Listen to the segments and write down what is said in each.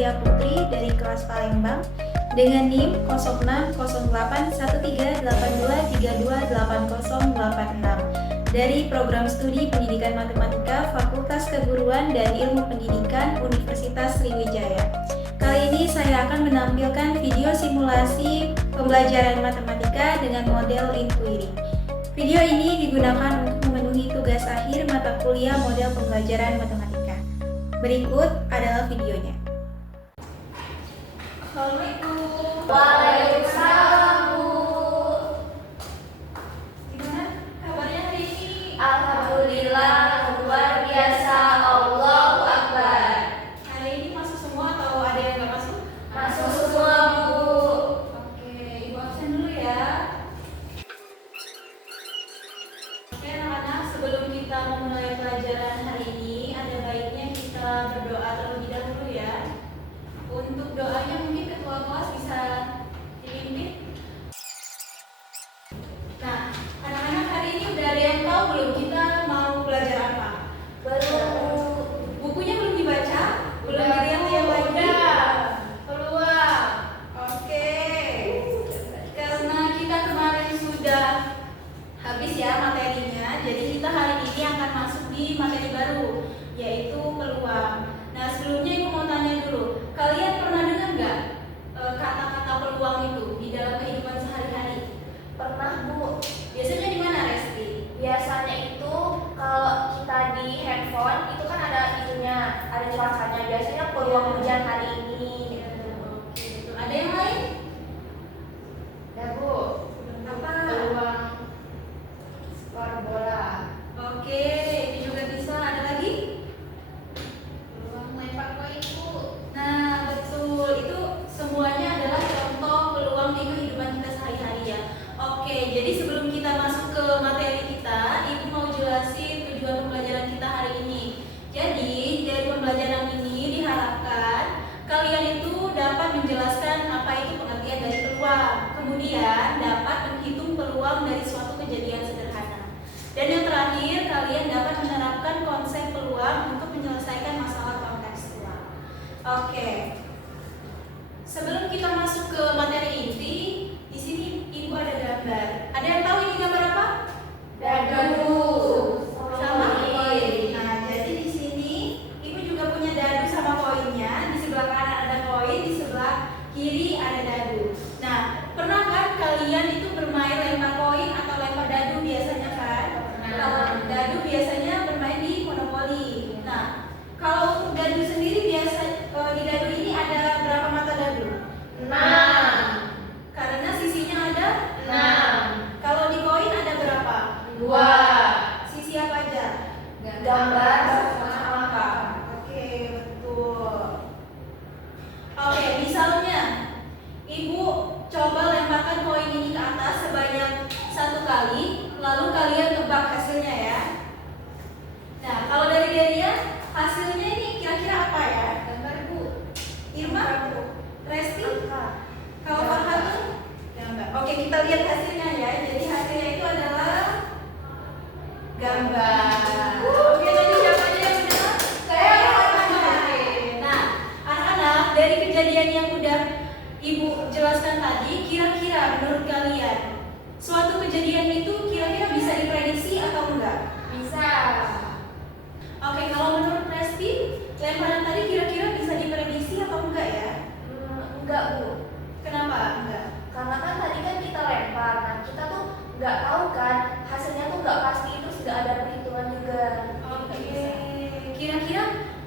Alia Putri dari kelas Palembang dengan NIM 06081382328086 dari Program Studi Pendidikan Matematika Fakultas Keguruan dan Ilmu Pendidikan Universitas Sriwijaya. Kali ini saya akan menampilkan video simulasi pembelajaran matematika dengan model inquiry. Video ini digunakan untuk memenuhi tugas akhir mata kuliah model pembelajaran matematika. Berikut adalah videonya. Assalamualaikum. Waalaikumsalam, Bu. Gimana kabarnya hari ini? Alhamdulillah, luar biasa. Allahu Akbar. Hari ini masuk semua atau ada yang nggak masuk? Masuk semua, Bu. Oke, Ibu absen dulu ya. Oke anak-anak, sebelum kita memulai pelajaran hari ini, ada baiknya kita berdoa terlebih dahulu ya. Untuk doanya mungkin ketua kelas bisa dipimpin. Nah, anak-anak hari ini udah ada yang tahu belum kita mau belajar apa? Belum. Bukunya belum dibaca? Belum dilihat-lihat lagi? Peluang. Oke. Karena kita kemarin sudah habis ya materinya, jadi kita hari ini akan masuk di materi baru, yaitu peluang. Nah, sebelumnya Ibu mau tanya dulu, kalian pernah dengar nggak kata-kata peluang itu di dalam kehidupan sehari-hari? Pernah, Bu. Biasanya di mana, Resti? Biasanya itu kalau kita di handphone itu kan ada itunya, ada cuacanya. Biasanya peluang hujan hari ini. Oke, itu. Ada yang lain? Ya, Bu. Apa? Peluang skor bola. Oke, itu juga bisa. Ada lagi? Peluang lempar koin, Bu. Nah, betul. Itu semuanya adalah contoh peluang di kehidupan kita sehari-hari ya. Oke, jadi sebelum kita masuk ke materi kita, Ibu mau jelasin tujuan pembelajaran kita hari ini. Jadi, dari pembelajaran ini diharapkan kalian itu dapat menjelaskan apa itu pengertian dari peluang. Kemudian dapat menghitung peluang dari suatu kejadian sederhana. Dan yang terakhir, kalian dapat menerapkan konsep peluang untuk menyelesaikan masalah kontekstual. Oke. Sebelum kita masuk ke materi inti, di sini Ibu ada gambar. Ada yang tahu ini gambar apa? Dadu. Sama koin. Nah, jadi di sini Ibu juga punya dadu sama koinnya. Di sebelah kanan ada koin, di sebelah kiri ada dadu. Nah, pernah kan kalian itu bermain lempar koin atau lempar dadu biasanya kan? Pernah. Kalau dadu biasanya bermain di monopoli. Nah, kalau untuk dadu sendiri biasa di dadu ini ada berapa mata dadu? 6. Karena sisinya ada 6. Kalau di koin ada berapa? 2. Sisi apa aja? Gambar sama angka. Oke, betul. Oke, misalnya Ibu coba lemparkan koin ini ke atas sebanyak 1 kali, lalu kalian tebak hasilnya ya. Nah, kalau dari Delia, hasilnya ini kira-kira apa ya? Gambar, Bu. Irma? Resti? Angka. Kalau Farhanun? Gambar. Oke, kita lihat hasilnya ya. Jadi hasilnya itu adalah gambar. Oke, tadi siapa aja yang benar? Saya. Oke. Nah, anak-anak, dari kejadian yang udah Ibu jelaskan tadi, kira-kira menurut kalian suatu kejadian itu kira-kira bisa diprediksi atau enggak? Bisa. Oke, kalau menurut Resti, lemparan tadi kira-kira bisa diprediksi atau enggak ya? Enggak, Bu. Kenapa enggak? Karena kan tadi kan kita lempar, nah kita tuh nggak tahu kan hasilnya tuh nggak pasti, itu sudah ada perhitungan juga. Oke, kira-kira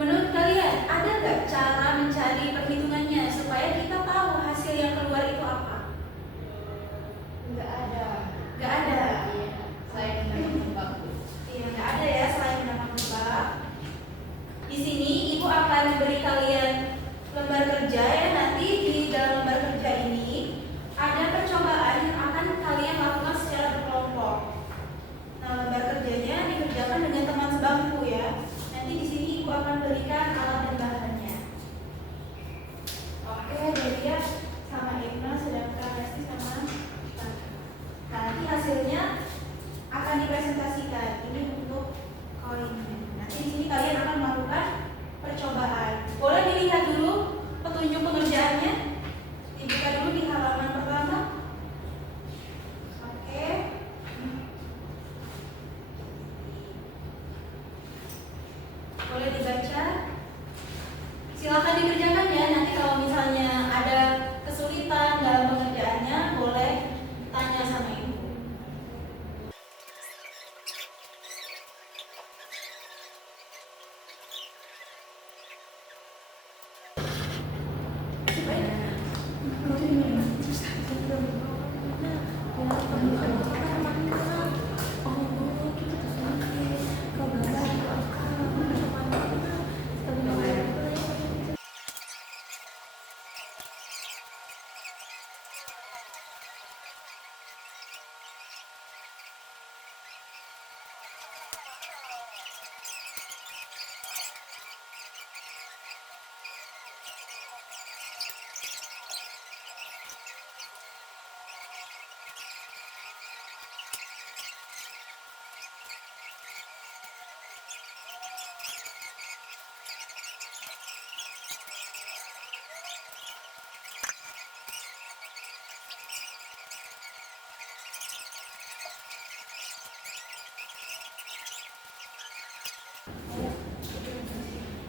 menurut kalian ada nggak cara mencari perhitungannya supaya kita tahu hasil yang keluar itu apa? Nggak ada. Nggak ada. Saya menebak. Iya, nggak ada ya selain menebak. Di sini Ibu akan beri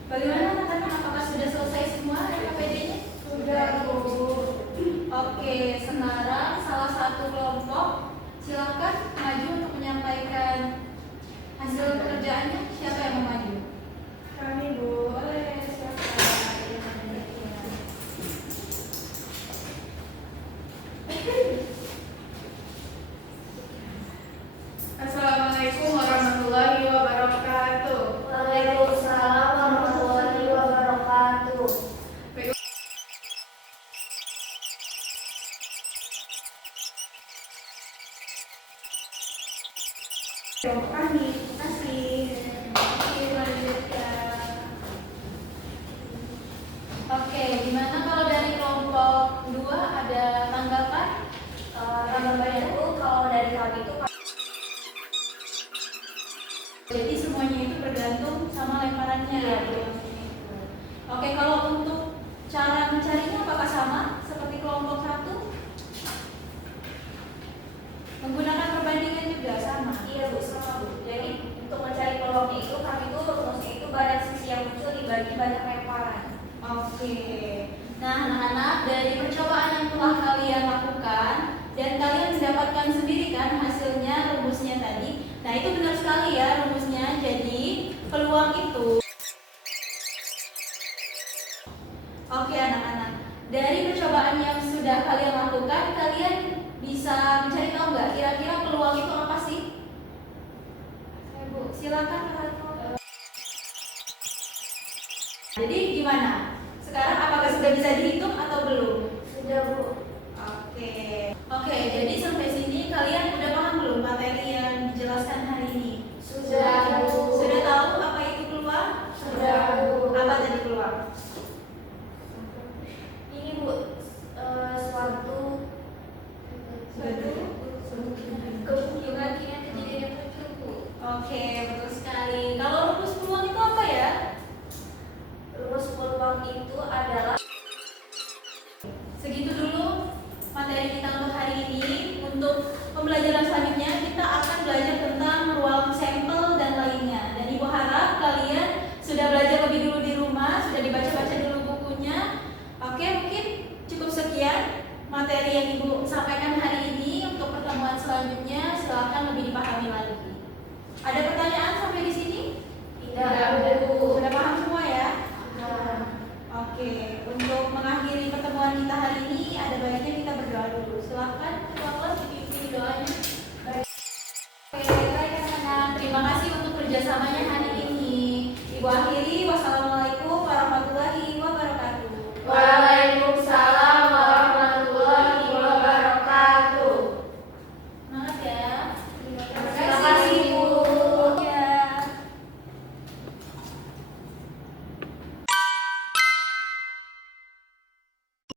Bagaimana anak-anak? Apakah sudah selesai semua KPD-nya? Sudah, Bu. Oke, sekarang salah satu kelompok silakan maju untuk menyampaikan hasil pekerjaannya. Siapa yang mau maju? Kami, Bu. Boleh, silakan. Assalamualaikum warahmatullahi wabarakatuh. Waalaikumsalam warahmatullahi wabarakatuh. Jawab kami, terima kasih. Oke, lanjutkan. Oke, gimana kalau dari kelompok 2 ada tanggapan? Tanggapannya itu kalau dari kami itu Jadi semuanya itu bergantung sama lemparannya. Iya, Oke, kalau untuk cara mencarinya apakah sama seperti kelompok 1? Menggunakan perbandingan juga sama. iya, Bu, sama, Bu. Jadi untuk mencari peluangnya itu kami itu rumusnya itu banyak sisi yang muncul dibagi banyak lemparan. Oke. Nah, anak-anak, dari percobaan yang telah kalian lakukan dan kalian mendapatkan sendiri kan hasilnya, rumusnya tadi. Nah, itu benar sekali ya rumusnya. Jadi, peluang itu. Oke, anak-anak. Dari percobaan yang sudah kalian lakukan, kalian bisa mencari tahu nggak kira-kira peluang itu apa sih? Bu, silakan Kak Retno. Jadi gimana? Sekarang apakah sudah bisa dihitung atau belum? Sudah, Bu. Oke. Oke, jadi sampai sini kalian udah paham belum materi yang dijelaskan hari ini? Sudah, Bu. Sudah tahu apa itu peluang? Sudah, Bu. Apa tadi peluang? Ini, Bu, suatu kemungkinan kejadian yang muncul, Bu. Oke, betul sekali. Kalau rumus peluang itu apa ya? Rumus peluang itu adalah Segitu dulu materi kita untuk hari ini. Untuk pembelajaran selanjutnya kita akan belajar tentang ruang sampel dan lainnya. Dan Ibu harap kalian sudah belajar lebih dulu di rumah, sudah dibaca-baca dulu bukunya. Oke, mungkin cukup sekian materi yang Ibu sampaikan hari ini. Untuk pertemuan selanjutnya silakan lebih dipahami lagi. Ada pertanyaan sampai di sini? tidak, Bu. Sudah paham semua ya? Nah, Oke, untuk mengakhiri pertemuan kita hari ini ada baiknya kita berdoa dulu. Silakan ketua kelas dipimpin doanya. Oke, baik anak-anak. Terima kasih untuk kerjasamanya hari ini. Ibu akhiri. Wassalamualaikum